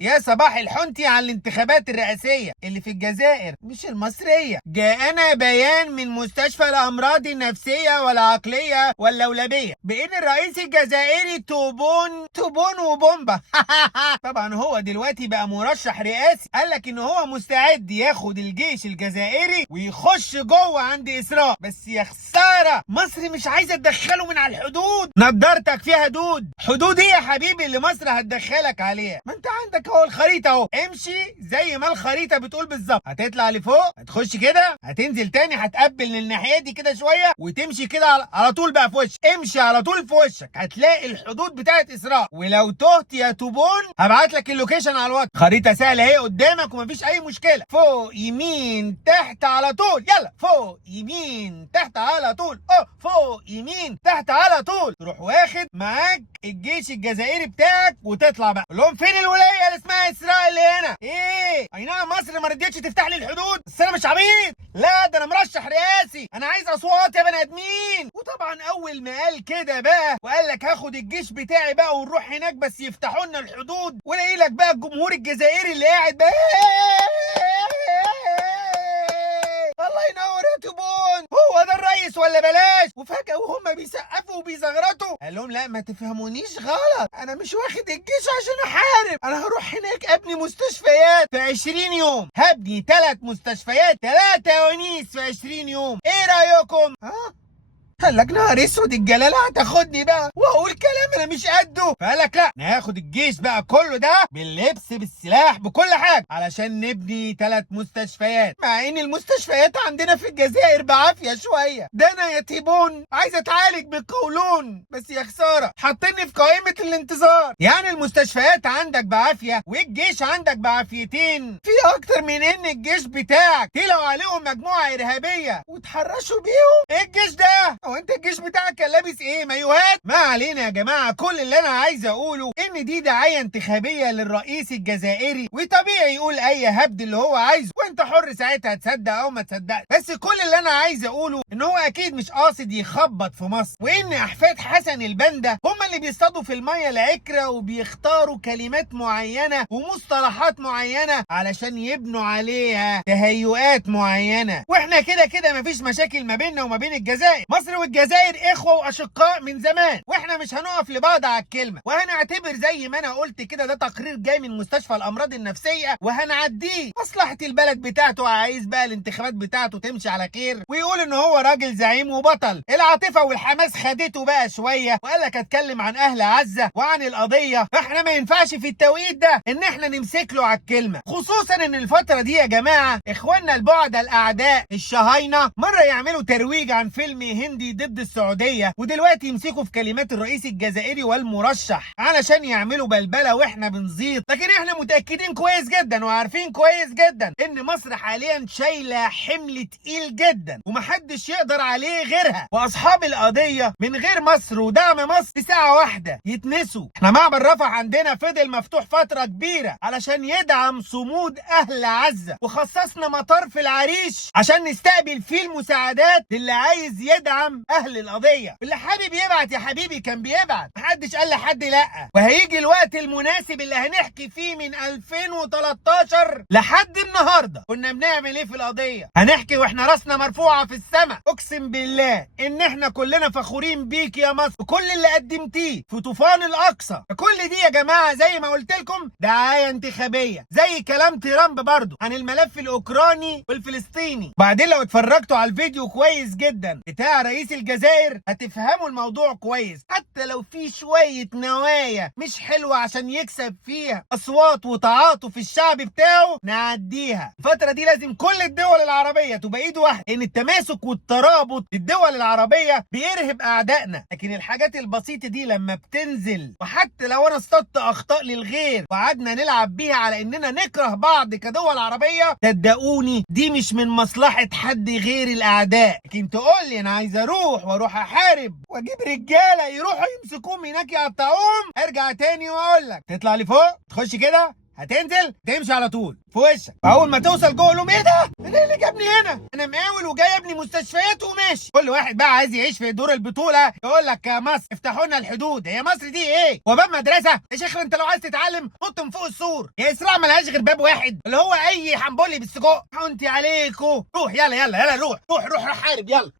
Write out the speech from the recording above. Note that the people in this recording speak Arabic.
يا صباح الحنتي على الانتخابات الرئاسية اللي في الجزائر مش المصرية. جاءنا بيان من مستشفى الأمراض النفسية والعقلية واللولبية بأن الرئيس الجزائري توبون وبومبا طبعا هو دلوقتي بقى مرشح رئاسي. قالك ان هو مستعد ياخد الجيش الجزائري ويخش جوه عند إسراء، بس يا خسارة مصر مش عايزة تدخله من على الحدود. نضارتك فيها حدود ايه يا حبيبي اللي مصر هتدخلك عليها؟ ما انت عندك اهو الخريطه اهو، امشي زي ما الخريطه بتقول بالظبط. هتطلع لفوق، هتخش كده، هتنزل تاني، هتقبل للناحيه دي كده شويه وتمشي كده على طول بقى في وشك. امشي على طول في وشك هتلاقي الحدود بتاعت اسراء. ولو تهت يا توبون هبعت لك اللوكيشن على الواتس. خريطه سهله اهي قدامك ومفيش اي مشكله. فوق يمين تحت على طول، يلا فوق يمين تحت على طول، فوق يمين تحت على طول. تروح واخد معاك الجيش الجزائري بتاعك وتطلع بقى. قول لهم فين الولايه اللي اسمها اسراء اللي هنا؟ ايه اي نعم مصر ما رضيتش تفتح لي الحدود، بس انا مش عبيط، لا ده انا مرشح رئاسي، انا عايز اصوات يا بني ادمين. وطبعا اول ما قال كده بقى وقال لك هاخد الجيش بتاعي بقى ونروح هناك بس يفتحوا لنا الحدود، ولاقي لك بقى الجمهور الجزائري اللي قاعد بقى الله ينور يا توبون، هو ده الرئيس ولا بلاش؟ وفجأة وهم بيسقفوا وبيزغرطوا قال لهم لا ما تفهمونيش غلط، انا مش واخد الجيش عشان احارب، انا هروح هناك ابني مستشفيات في 20 يوم، هبني 3 مستشفيات 3 ونيس في 20 يوم، ايه رايكم؟ قال لك نهار اسود الجلاله هتاخدني بقى واقول كلام انا مش قده. فقال لك لا ناخد الجيش بقى كله ده باللبس بالسلاح بكل حاجه علشان نبني 3 مستشفيات، مع ان المستشفيات عندنا في الجزائر بعافيه شويه. ده انا يا تيبون عايز اتعالج بالقولون، بس يا خساره حاطيني في قائمه الانتظار. يعني المستشفيات عندك بعافيه والجيش عندك بعافيتين، في اكتر من ان الجيش بتاعك طلعوا عليهم مجموعه ارهابيه وتحرشوا بيهم. ايه الجيش ده؟ هو انت الجيش بتاعك كان لابس ايه؟ مايوهات؟ ما علينا يا جماعه، كل اللي انا عايز اقوله ان دي دعايه انتخابيه للرئيس الجزائري، وطبيعي يقول اي هبد اللي هو عايزه وانت حر ساعتها تصدق او ما تصدقش. بس كل اللي انا عايز اقوله ان هو اكيد مش قاصد يخبط في مصر، وان احفاد حسن البنا هم اللي بيصطادوا في الميه العكره وبيختاروا كلمات معينه ومصطلحات معينه علشان يبنوا عليها تهيؤات معينه. واحنا كده كده مفيش مشاكل ما بيننا وما بين الجزائر، مصر والجزائر اخوه واشقاء من زمان، واحنا مش هنقف لبعض على الكلمه، وهنعتبر زي ما انا قلت كده ده تقرير جاي من مستشفى الامراض النفسيه وهنعديه. مصلحه البلد بتاعته عايز بقى الانتخابات بتاعته تمشي على خير ويقول ان هو راجل زعيم وبطل. العاطفه والحماس خدته بقى شويه وقال لك اتكلم عن اهل عزه وعن القضيه، فاحنا ما ينفعش في التوقيت ده ان احنا نمسك له على الكلمه، خصوصا ان الفتره دي يا جماعه اخواننا البعد الاعداء الشهاينه مره يعملوا ترويج عن فيلم هندي ضد السعوديه، ودلوقتي يمسكوا في كلمات الرئيس الجزائري والمرشح علشان يعملوا بلبله واحنا بنزيط. لكن احنا متاكدين كويس جدا وعارفين كويس جدا ان مصر حاليا شايله حمل تقيل جدا ومحدش يقدر عليه غيرها، واصحاب القضيه من غير مصر ودعم مصر في ساعه واحده يتنسوا. احنا معبر رفح عندنا فضل مفتوح فتره كبيره علشان يدعم صمود اهل عزه، وخصصنا مطار في العريش عشان نستقبل فيه المساعدات للي عايز يدعم اهل القضيه. اللي حابب يبعت يا حبيبي كان بيبعت، محدش قال لحد لا. وهيجي الوقت المناسب اللي هنحكي فيه من 2013 لحد النهارده كنا بنعمل ايه في القضيه، هنحكي واحنا راسنا مرفوعه في السماء. اقسم بالله ان احنا كلنا فخورين بيك يا مصر وكل اللي قدمتيه في طوفان الاقصى. كل دي يا جماعه زي ما قلت لكم دعايه انتخابيه، زي كلام ترامب برضو عن الملف الاوكراني والفلسطيني. بعدين لو اتفرجتوا على الفيديو كويس جدا بتاع رئيس الجزائر هتفهموا الموضوع كويس، حتى لو في شويه نوايا مش حلوه عشان يكسب فيها اصوات وتعاطف الشعب بتاعه نعديها. الفتره دي لازم كل الدول العربيه تبقى ايد واحده، ان التماسك والترابط الدول العربيه بيرهب اعدائنا. لكن الحاجات البسيطه دي لما بتنزل، وحتى لو انا اصطدت اخطاء للغير وقعدنا نلعب بيها على اننا نكره بعض كدول عربيه، صدقوني دي مش من مصلحه حد غير الاعداء. لكن تقول لي انا عايز واروح احارب واجيب رجاله يروحوا يمسكوهم هناك يقطعوهم، ارجع تاني واقول لك تطلع لفوق تخش كده هتنزل تمشي على طول في وشك، فاول ما توصل جوه لهم ايه ده؟ انا اللي جابني هنا؟ انا مقاول وجاي ابني مستشفيات وماشي. كل واحد بقى عايز يعيش في دور البطوله، يقول لك يا مصر افتحوا لنا الحدود. هي مصر دي ايه؟ وباب مدرسه؟ يا شيخ انت لو عايز تتعلم نط من فوق السور. يا اسراء ملهاش غير باب واحد اللي هو اي حنبولي بالسجق. حنتي عليكو. روح يلا يلا يلا، روح روح روح روح حارب يلا.